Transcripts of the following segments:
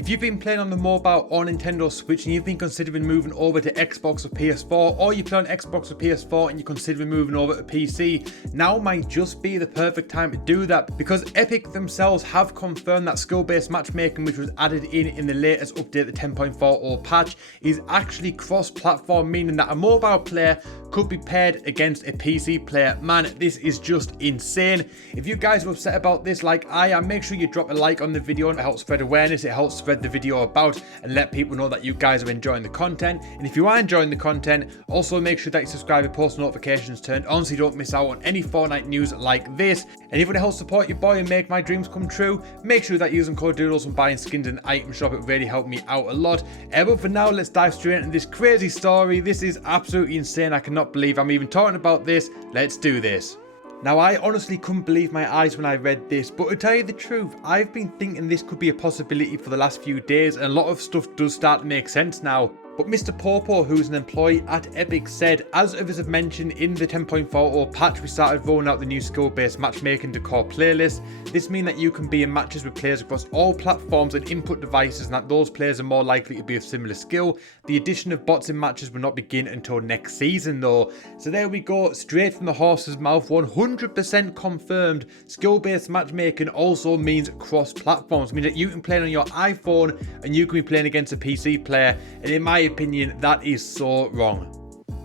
If you've been playing on the mobile or Nintendo Switch and you've been considering moving over to Xbox or PS4, or you play on Xbox or PS4 and you're considering moving over to PC, now might just be the perfect time to do that, because Epic themselves have confirmed that skill-based matchmaking, which was added in the latest update, the 10.40 patch, is actually cross-platform, meaning that a mobile player could be paired against a PC player. Man, this is just insane. If you guys are upset about this like I am, make sure you drop a like on the video. It helps spread awareness, it helps spread the video about and let people know that you guys are enjoying the content. And if you are enjoying the content, also make sure that you subscribe and post notifications turned on so you don't miss out on any Fortnite news like this. And if you want to help support your boy and make my dreams come true, make sure that using code Doodles when buying skins in the item shop, it really helped me out a lot. But for now, let's dive straight into this crazy story. This is absolutely insane. I cannot believe I'm even talking about this. Let's do this. Now, I honestly couldn't believe my eyes when I read this, but to tell you the truth, I've been thinking this could be a possibility for the last few days, and a lot of stuff does start to make sense now. But Mr. Popo, who's an employee at Epic, said, as others have mentioned, in the 10.40 patch, we started rolling out the new skill-based matchmaking to core playlist. This means that you can be in matches with players across all platforms and input devices, and that those players are more likely to be of similar skill. The addition of bots in matches will not begin until next season though. So there we go, straight from the horse's mouth, 100% confirmed. Skill-based matchmaking also means cross-platforms, meaning that you can play on your iPhone and you can be playing against a PC player, and in my opinion, that is so wrong.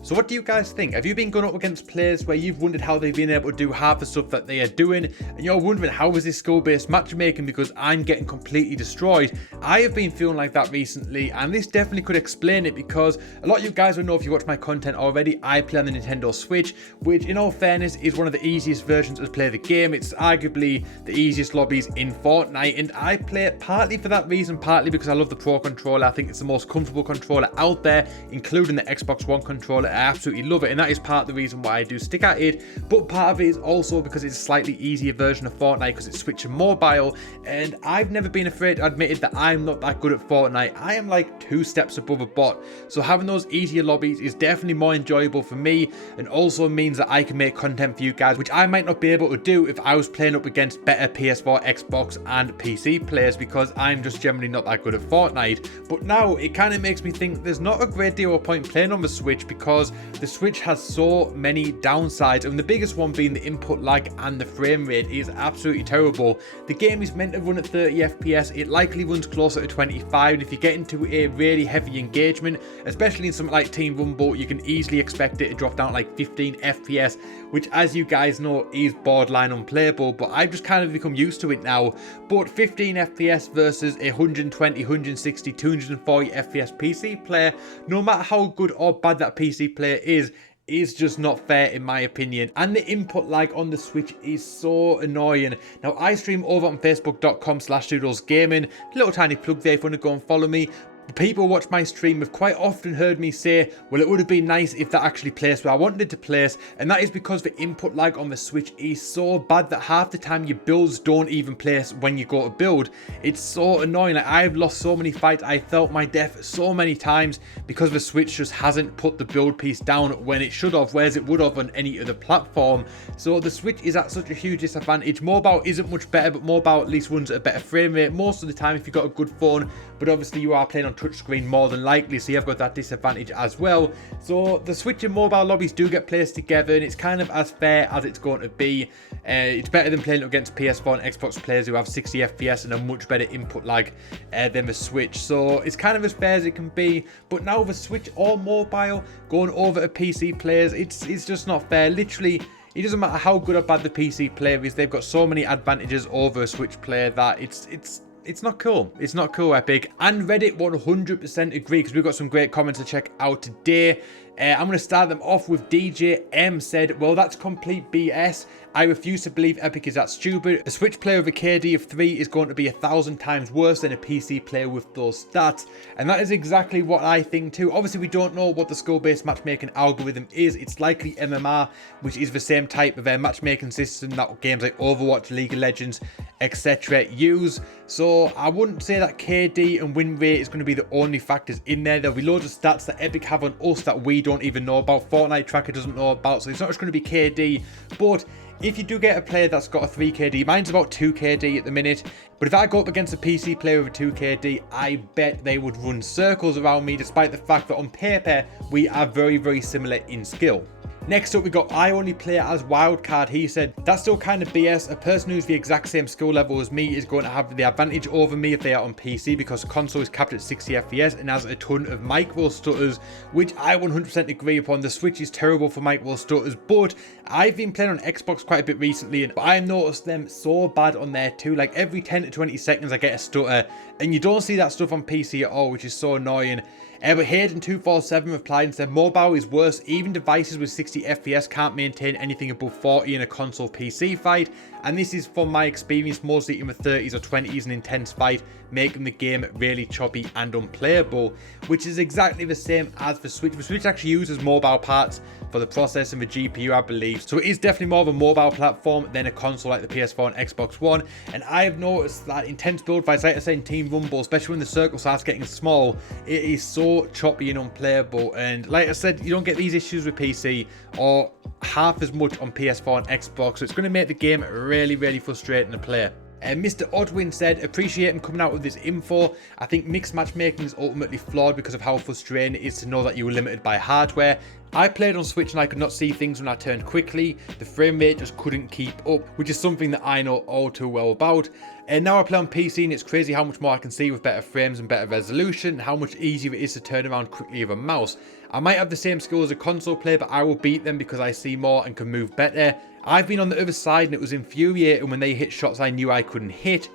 So what do you guys think? Have you been going up against players where you've wondered how they've been able to do half the stuff that they are doing, and you're wondering how is this skill-based matchmaking because I'm getting completely destroyed? I have been feeling like that recently, and this definitely could explain it, because a lot of you guys will know, if you watch my content already, I play on the Nintendo Switch, which in all fairness is one of the easiest versions to play the game. It's arguably the easiest lobbies in Fortnite, and I play it partly for that reason, partly because I love the Pro controller. I think it's the most comfortable controller out there, including the Xbox One controller. I absolutely love it, and that is part of the reason why I do stick at it, but part of it is also because it's a slightly easier version of Fortnite because it's switching mobile, and I've never been afraid to admit it that I'm not that good at Fortnite. I am like 2 steps above a bot, so having those easier lobbies is definitely more enjoyable for me, and also means that I can make content for you guys, which I might not be able to do if I was playing up against better PS4, Xbox and PC players, because I'm just generally not that good at Fortnite. But now it kind of makes me think there's not a great deal of point playing on the Switch, because the Switch has so many downsides, and the biggest one being the input lag and the frame rate is absolutely terrible. The game is meant to run at 30 FPS, it likely runs closer to 25, and if you get into a really heavy engagement, especially in something like Team Rumble, you can easily expect it to drop down like 15 FPS, which, as you guys know, is borderline unplayable, but I've just kind of become used to it now. But 15 FPS versus 120, 160, 240 FPS PC player, no matter how good or bad that PC player is just not fair in my opinion. And the input lag on the Switch is so annoying. Now, I stream over on facebook.com/Doodles Gaming. Little tiny plug there if you want to go and follow me. People who watch my stream have quite often heard me say, well, it would have been nice if that actually placed where I wanted it to place, and that is because the input lag on the Switch is so bad that half the time your builds don't even place when you go to build. It's so annoying. Like, I've lost so many fights, I felt my death so many times because the Switch just hasn't put the build piece down when it should have, whereas it would have on any other platform. So the Switch is at such a huge disadvantage. Mobile isn't much better, but mobile at least runs at a better frame rate most of the time if you've got a good phone, but obviously you are playing on touchscreen more than likely, so you've got that disadvantage as well. So the Switch and mobile lobbies do get placed together, and it's kind of as fair as it's going to be. It's better than playing against PS4 and Xbox players who have 60 FPS and a much better input lag than the Switch, so it's kind of as fair as it can be. But now the Switch or mobile going over to PC players, it's just not fair. Literally, it doesn't matter how good or bad the PC player is, they've got so many advantages over a Switch player that it's not cool. It's not cool, Epic. And Reddit 100% agree, because we've got some great comments to check out today. I'm going to start them off with DJ M said, well, that's complete BS. I refuse to believe Epic is that stupid. A Switch player with a KD of 3 is going to be 1,000 times worse than a PC player with those stats. And that is exactly what I think too. Obviously, we don't know what the skill-based matchmaking algorithm is. It's likely MMR, which is the same type of matchmaking system that games like Overwatch, League of Legends, etc. use. So I wouldn't say that KD and win rate is going to be the only factors in there. There'll be loads of stats that Epic have on us that we don't even know about. Fortnite Tracker doesn't know about. So it's not just going to be KD, but If you do get a player that's got a 3KD, mine's about 2KD at the minute, but if I go up against a PC player with a 2KD, I bet they would run circles around me, despite the fact that on paper, we are very, very similar in skill. Next up, we got I only play as wildcard. He said, that's still kind of BS. A person who's the exact same skill level as me is going to have the advantage over me if they are on PC, because console is capped at 60 FPS and has a ton of micro stutters, which I 100% agree upon. The Switch is terrible for micro stutters, but I've been playing on Xbox quite a bit recently, and I noticed them so bad on there too. Like every 10 to 20 seconds I get a stutter, and you don't see that stuff on PC at all, which is so annoying. But Hayden247 replied and said, mobile is worse. Even devices with 60 FPS can't maintain anything above 40 in a console PC fight. And this is from my experience, mostly in the 30s or 20s, an intense fight, making the game really choppy and unplayable, which is exactly the same as the Switch. The Switch actually uses mobile parts for the processor and the GPU, I believe. So it is definitely more of a mobile platform than a console like the PS4 and Xbox One. And I have noticed that intense build fights, like I said in Team Rumble, especially when the circle starts getting small, it is so choppy and unplayable. And like I said, you don't get these issues with PC or half as much on PS4 and Xbox. So it's going to make the game really, really frustrating to play. Mr. Odwin said, appreciate him coming out with this info. I think mixed matchmaking is ultimately flawed because of how frustrating it is to know that you were limited by hardware. I played on Switch and I could not see things when I turned quickly. The frame rate just couldn't keep up, which is something that I know all too well about. And now I play on PC and it's crazy how much more I can see with better frames and better resolution, and how much easier it is to turn around quickly with a mouse. I might have the same skill as a console player, but I will beat them because I see more and can move better. I've been on the other side and it was infuriating when they hit shots I knew I couldn't hit.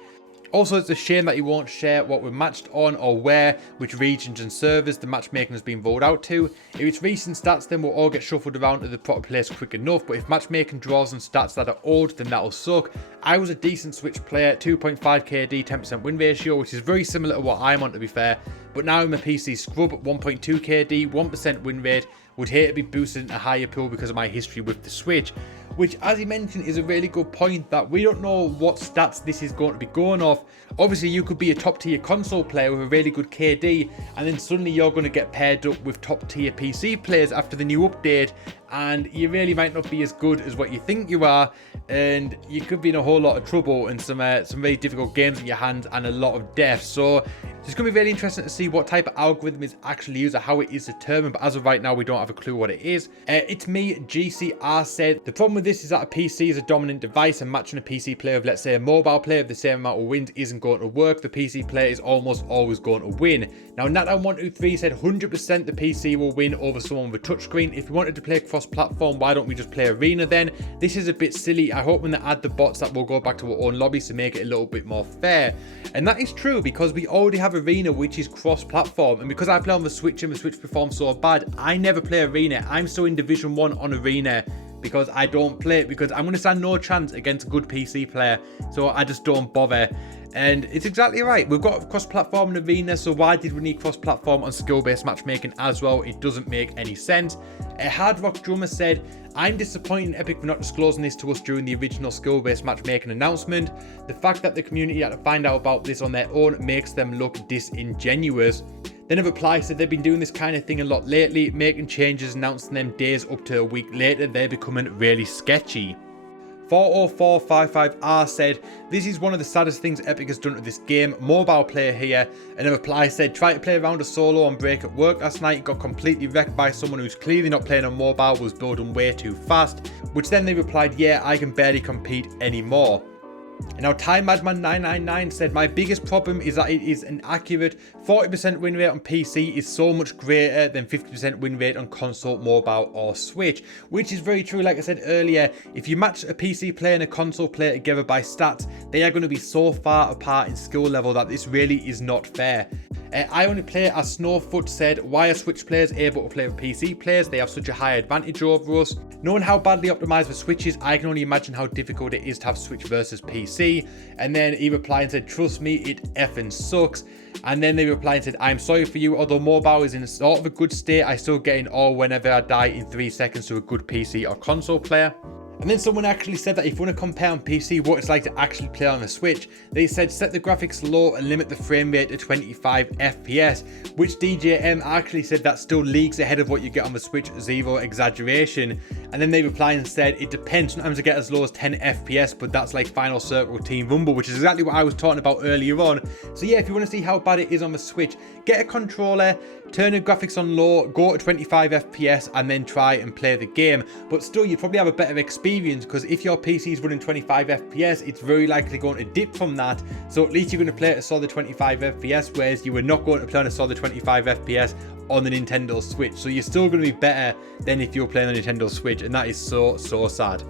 Also, it's a shame that he won't share what we're matched on or where, which regions and servers the matchmaking has been rolled out to. If it's recent stats, then we'll all get shuffled around to the proper place quick enough, but if matchmaking draws on stats that are old, then that'll suck. I was a decent Switch player, 2.5 KD, 10% win ratio, which is very similar to what I'm on, to be fair, but now I'm a PC scrub, 1.2 KD, 1% win rate. Would hate to be boosted in a higher pool because of my history with the Switch, which, as he mentioned, is a really good point, that we don't know what stats this is going to be going off. Obviously, you could be a top tier console player with a really good KD, and then suddenly you're going to get paired up with top tier PC players after the new update, and you really might not be as good as what you think you are, and you could be in a whole lot of trouble and some very difficult games in your hands and a lot of deaths. So it's going to be really interesting to see what type of algorithm is actually used or how it is determined, but as of right now, we don't have a clue what it is. It's me, GCR said, the problem with this is that a PC is a dominant device, and matching a PC player with, let's say, a mobile player with the same amount of wins isn't going to work. The PC player is almost always going to win. Now, Natan123 said 100% the PC will win over someone with a touchscreen. If you wanted to play cross-platform, why don't we just play Arena then? This is a bit silly. I hope when they add the bots that we'll go back to our own lobbies to make it a little bit more fair. And that is true, because we already have Arena, which is cross-platform, and because I play on the Switch and the Switch performs so bad, I never play Arena. I'm still in Division 1 on Arena because I don't play it, because I'm going to stand no chance against a good PC player, so I just don't bother. And it's exactly right. We've got cross-platform in Arena, so why did we need cross-platform on skill-based matchmaking as well? It doesn't make any sense. Hard Rock Drummer said, I'm disappointed in Epic for not disclosing this to us during the original skill-based matchmaking announcement. The fact that the community had to find out about this on their own makes them look disingenuous. Then a reply said they've been doing this kind of thing a lot lately, making changes, announcing them days up to a week later. They're becoming really sketchy. 40455R said, this is one of the saddest things Epic has done to this game. Mobile player here. And a reply said, try to play around a solo on break at work last night, got completely wrecked by someone who's clearly not playing on mobile, was building way too fast. Which then they replied, yeah, I can barely compete anymore. And now Time Madman 999 said, my biggest problem is that it is inaccurate. 40% win rate on PC is so much greater than 50% win rate on console, mobile or Switch, which is very true. Like I said earlier, if you match a PC player and a console player together by stats, they are going to be so far apart in skill level that this really is not fair. I only play as Snowfoot said, why are Switch players able to play with PC players? They have such a high advantage over us. Knowing how badly optimized the Switch is, I can only imagine how difficult it is to have Switch versus PC. And then he replied and said, trust me, it effing sucks. And then they replied and said, I'm sorry for you, although mobile is in sort of a good state, I still get in all whenever I die in 3 seconds to a good PC or console player. And then someone actually said that if you want to compare on PC what it's like to actually play on the Switch, they said set the graphics low and limit the frame rate to 25 FPS, which DJM actually said that still leagues ahead of what you get on the Switch, zero exaggeration. And then they replied and said it depends, sometimes I get as low as 10 FPS, but that's like Final Circle Team Rumble, which is exactly what I was talking about earlier on. So yeah, if you want to see how bad it is on the Switch, get a controller, turn the graphics on low, go to 25 FPS and then try and play the game. But still, you'd probably have a better experience because if your PC is running 25 FPS, it's very likely going to dip from that. So at least you're going to play at a solid 25 FPS, whereas you were not going to play on a solid 25 FPS on the Nintendo Switch. So you're still going to be better than if you're playing on the Nintendo Switch, and that is so sad.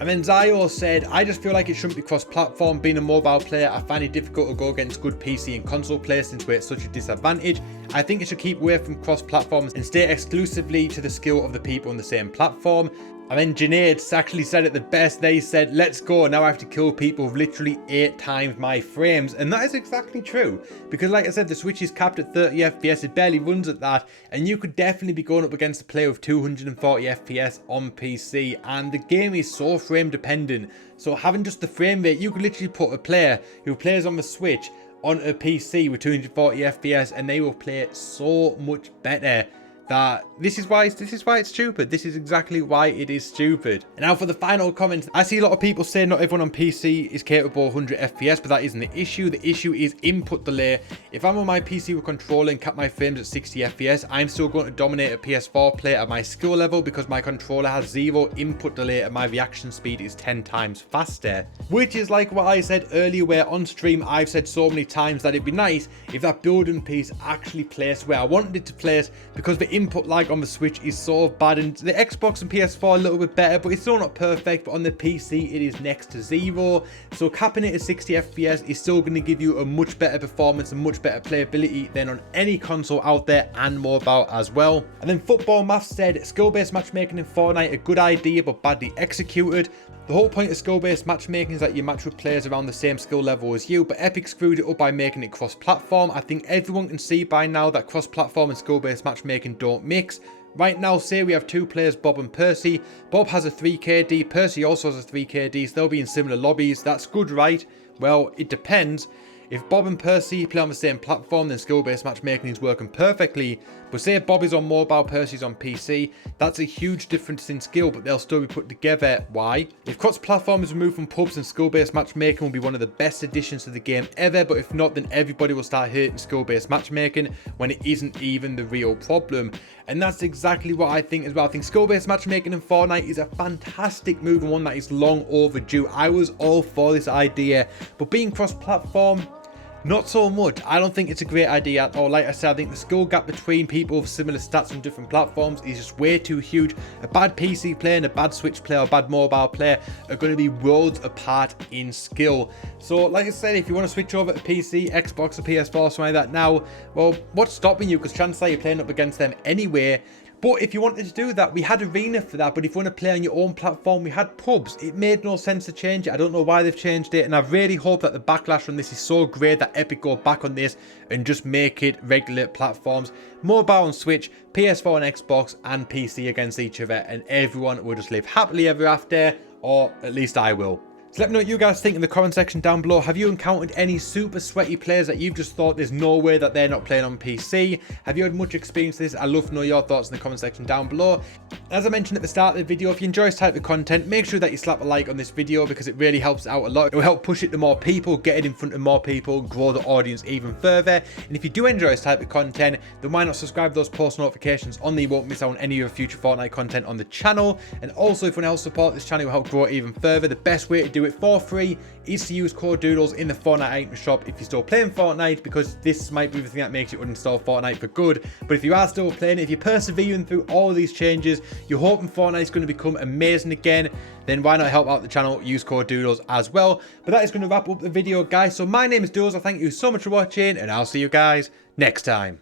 And then Zio said, I just feel like it shouldn't be cross-platform. Being a mobile player, I find it difficult to go against good PC and console players since we're at such a disadvantage. I think it should keep away from cross-platforms and stay exclusively to the skill of the people on the same platform. And then Junaid actually said it the best. They said, let's go. Now I have to kill people with literally 8 times my frames. And that is exactly true. Because like I said, the Switch is capped at 30 FPS. It barely runs at that. And you could definitely be going up against a player with 240 FPS on PC. And the game is so frame dependent. So having just the frame rate, you could literally put a player who plays on the Switch on a PC with 240 FPS and they will play it so much better. That this is why it's stupid. This is exactly why it is stupid. And now for the final comment, I see a lot of people saying not everyone on PC is capable of 100 FPS, but that isn't the issue. The issue is input delay. If I'm on my PC with controller and cap my frames at 60 FPS, I'm still going to dominate a PS4 player at my skill level because my controller has 0 input delay and my reaction speed is 10 times faster. Which is like what I said earlier, where on stream I've said so many times that it'd be nice if that building piece actually placed where I wanted it to place, because the input lag on the Switch is so bad, and the Xbox and PS4 a little bit better, but it's still not perfect. But on the PC it is next to 0, so capping it at 60 FPS is still going to give you a much better performance and much better playability than on any console out there and mobile as well. And then Football Math said, skill-based matchmaking in Fortnite, a good idea but badly executed. The whole point of skill-based matchmaking is that you match with players around the same skill level as you, but Epic screwed it up by making it cross-platform. I think everyone can see by now that cross-platform and skill-based matchmaking don't mix. Right now, say we have 2 players, Bob and Percy. Bob has a 3KD, Percy also has a 3KD, so they'll be in similar lobbies. That's good, right? Well, it depends. If Bob and Percy play on the same platform, then skill-based matchmaking is working perfectly. But say Bob is on mobile, Percy's on PC, that's a huge difference in skill, but they'll still be put together. Why? If cross-platform is removed from pubs, then skill-based matchmaking will be one of the best additions to the game ever, but if not, then everybody will start hating skill-based matchmaking when it isn't even the real problem. And that's exactly what I think as well. I think skill-based matchmaking in Fortnite is a fantastic move and one that is long overdue. I was all for this idea, but being cross-platform, not so much. I don't think it's a great idea at all. Like I said, I think the skill gap between people with similar stats on different platforms is just way too huge. A bad PC player and a bad Switch player or bad mobile player are going to be worlds apart in skill. So like I said, if you want to switch over to PC, Xbox or PS4, something like that now, well, what's stopping you? Because chances are you're playing up against them anyway. But if you wanted to do that, we had Arena for that. But if you want to play on your own platform, we had pubs. It made no sense to change it. I don't know why they've changed it. And I really hope that the backlash from this is so great that Epic go back on this and just make it regular platforms. Mobile and Switch, PS4 and Xbox, and PC against each other. And everyone will just live happily ever after. Or at least I will. So let me know what you guys think in the comment section down below. Have you encountered any super sweaty players that you've just thought there's no way that they're not playing on PC? Have you had much experience with this? I'd love to know your thoughts in the comment section down below. As I mentioned at the start of the video, if you enjoy this type of content, make sure that you slap a like on this video because it really helps out a lot. It will help push it to more people, get it in front of more people, grow the audience even further. And if you do enjoy this type of content, then why not subscribe to those post notifications on there? You won't miss out on any of the future Fortnite content on the channel. And also, if you want to help support this channel, it will help grow it even further. The best way to do it for free is to use code Doodles in the Fortnite item shop if you're still playing Fortnite, because this might be the thing that makes you uninstall Fortnite for good. But if you are still playing it, if you're persevering through all of these changes, you're hoping Fortnite is going to become amazing again, then why not help out the channel, use code Doodles as well. But that is going to wrap up the video, guys. So my name is Doodles. I thank you so much for watching, and I'll see you guys next time.